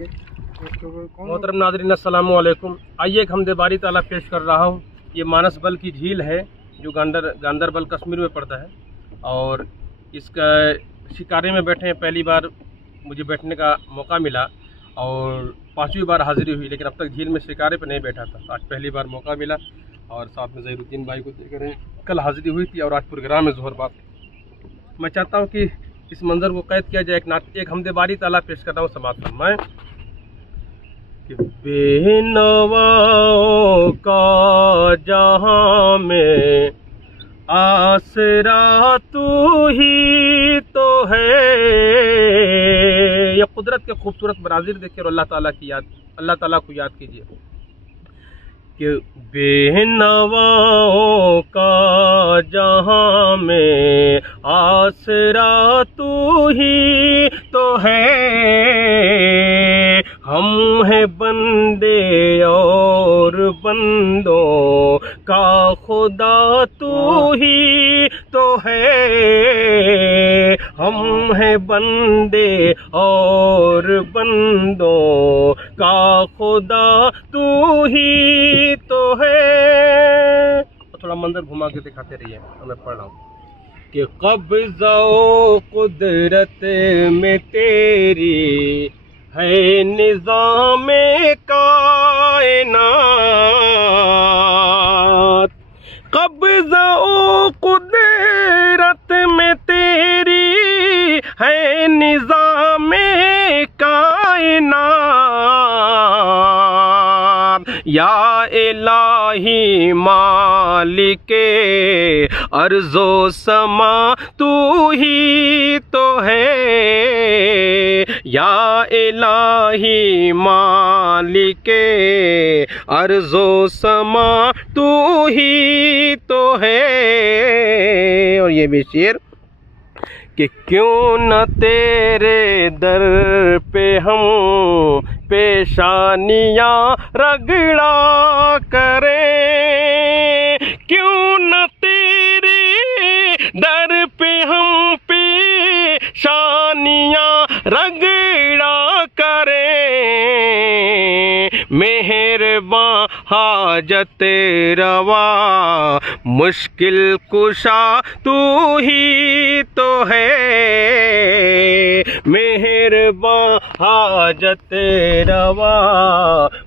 मोहतरम नाज़रीन अस्सलामु अलैकुम। आइए एक हमदे बारी ताला पेश कर रहा हूँ। ये मानसबल की झील है जो गांदरबल कश्मीर में पड़ता है और इसका शिकारे में बैठे हैं। पहली बार मुझे बैठने का मौका मिला और 5वीं बार हाज़िरी हुई, लेकिन अब तक झील में शिकारे पर नहीं बैठा था। आज पहली बार मौका मिला और साथ में ज़हीरुद्दीन भाई को देख रहे हैं। कल हाज़िरी हुई थी और आज प्रोग्राम है ज़ोहर बाद। मैं चाहता हूँ कि इस मंज़र को कैद किया जाए। एक हमदे बारी ताला पेश कर रहा हूँ, समाअत फरमाएं। बेनवाओं का जहां में आसरा तू ही तो है। ये कुदरत के खूबसूरत मनाजिर देखिए और अल्लाह ताला को याद कीजिए कि बेनवाओं का जहां में आसरा तू ही तो है। हम हैं बंदे और बंदों का खुदा तू ही तो है। हम हैं बंदे और बंदों का खुदा तू ही तो है। थोड़ा मंदिर घुमा के दिखाते रहिए, मैं पढ़ रहा हूँ कि कब्ज़ो कुदरत में तेरी है निज़ामे कायनात। कब्ज़ो कुदरत में तेरी है निज़ामे कायनात। या इलाही मालिके अर्ज़ो समा तू ही तो है। या इलाही मालिके अर्ज़ो समा तू ही तो है। और ये भी शेर कि क्यों न तेरे दर पे हम पेशानियां रगड़ा करें। क्यों न तेरे दर पे हम पेशानियां रगड़ा करें। मेहरबान हाजत रवा मुश्किल कुशा तू ही तो है। मेहरबान हाजत रवा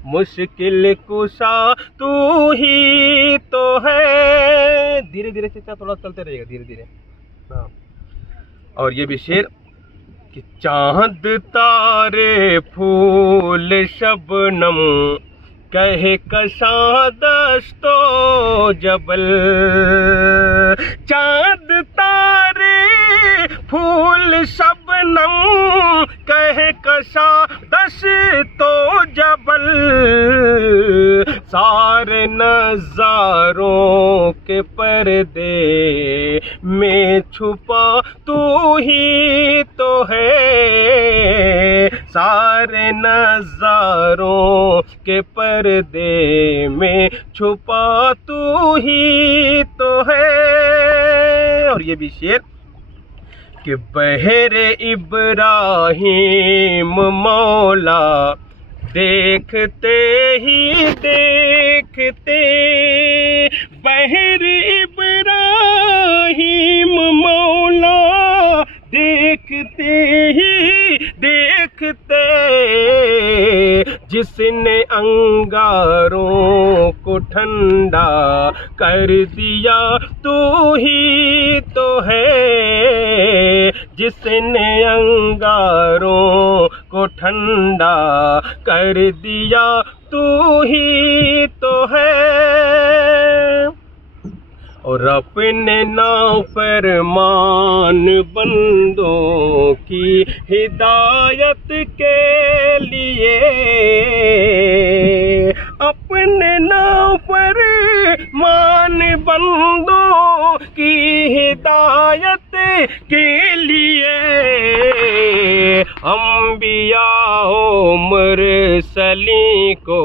मुश्किल कुशा तू ही तो है। धीरे धीरे से थोड़ा चलते रहेगा, धीरे धीरे। हाँ, और ये भी शेर कि चांद तारे फूल शबनम कहे कशा दश्तो जबल। चांद तारे फूल शबनम कहे कशा दश्तो जबल। सारे नज़ारों के पर्दे में छुपा तू ही तो है। सारे नज़ारों के पर्दे में छुपा तू ही तो है। और ये भी शेर कि बहरे इब्राहिम मौला देखते ही देखते। बहरे इब्राहिम मौला देखते ही देखते। जिसने अंगारों को ठंडा कर दिया तू ही तो है। जिसने अंगारों को ठंडा कर दिया तू ही तो है। और अपने नाफरमान बंदों की हिदायत के लिए। अपने नाफरमान बंदों की हिदायत के लिए। अंबिया मुरसली को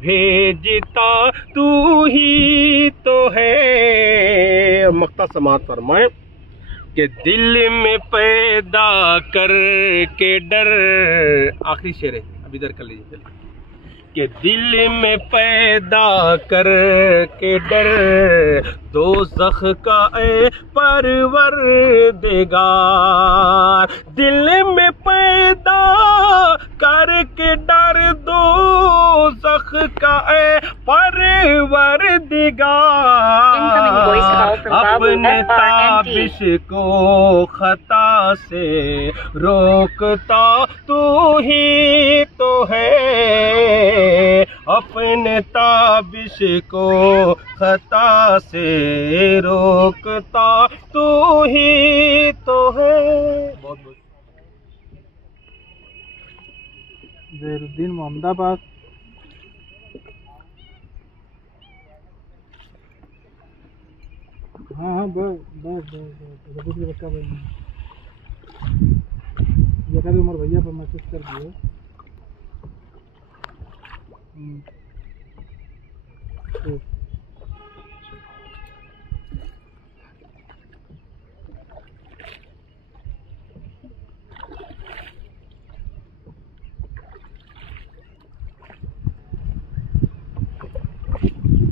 भेजता तू ही तो है। मक्ता समाअत फरमाएं कि दिल में पैदा कर के डर। आखिरी शेर है, आप इधर कर लीजिए कि दिल में पैदा कर के डर दोज़ख का ए परवरदिगार, दिल में पैदा करके डर दोज़ख का ए परवरदिगार, अपने ताबिश को खता से रोकता तू ही तो है, अपने ताबिश को खता से रोकता तू ही तो है। बहुत बहुत ज़हीरुद्दीन मोहम्मदाबाद। हाँ बस रखा भाई, जगह भी उमर भैया पर मैसेज कर दिए।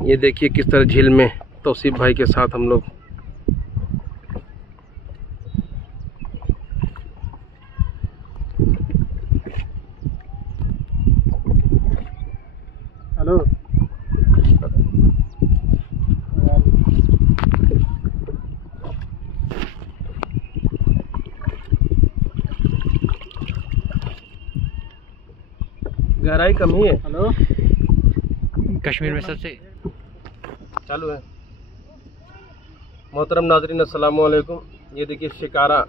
ये देखिए किस तरह झील में तौसीफ भाई के साथ हम लोग हेलो गहराई कम ही है। हेलो कश्मीर में सबसे चालू है। मोहतरम नाज़रीन अस्सलाम वालेकुम। ये देखिए शिकारा,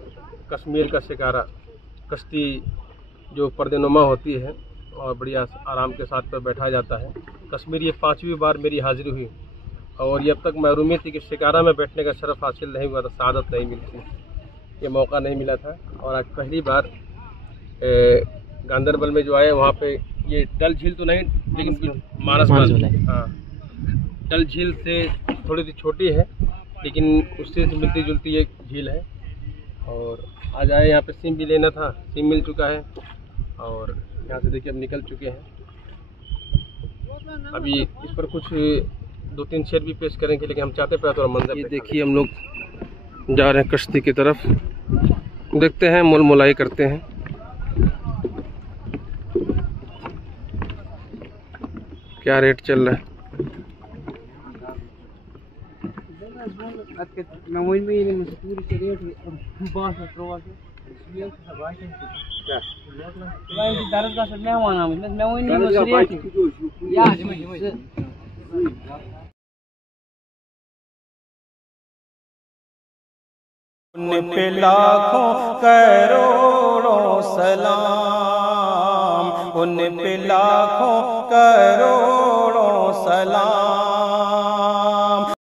कश्मीर का शिकारा कश्ती जो पर्देनुमा होती है और बढ़िया आराम के साथ पर बैठा जाता है। कश्मीर ये 5वीं बार मेरी हाज़िरी हुई और ये अब तक महरूमी थी कि शिकारा में बैठने का शरफ़ हासिल नहीं हुआ था, सआदत नहीं मिली थी, ये मौका नहीं मिला था। और आज पहली बार गांदरबल में जो आए वहाँ पे ये डल झील तो नहीं लेकिन मानस बल, हाँ डल झील से थोड़ी सी छोटी है लेकिन उससे मिलती जुलती एक झील है। और आज आए यहाँ पे सिम भी लेना था, सिम मिल चुका है और यहाँ से देखिए अब निकल चुके हैं। अभी इस पर कुछ 2-3 शेर भी पेश करेंगे लेकिन हम चाहते पे थोड़ा मंजर। ये देखिए हम लोग जा रहे हैं कश्ती की तरफ, देखते हैं मोल मोलाई करते हैं। क्या रेट चल रहा है? उन पे लाखों करोड़ों सलाम, उन पे लाखों करोड़ों सलाम।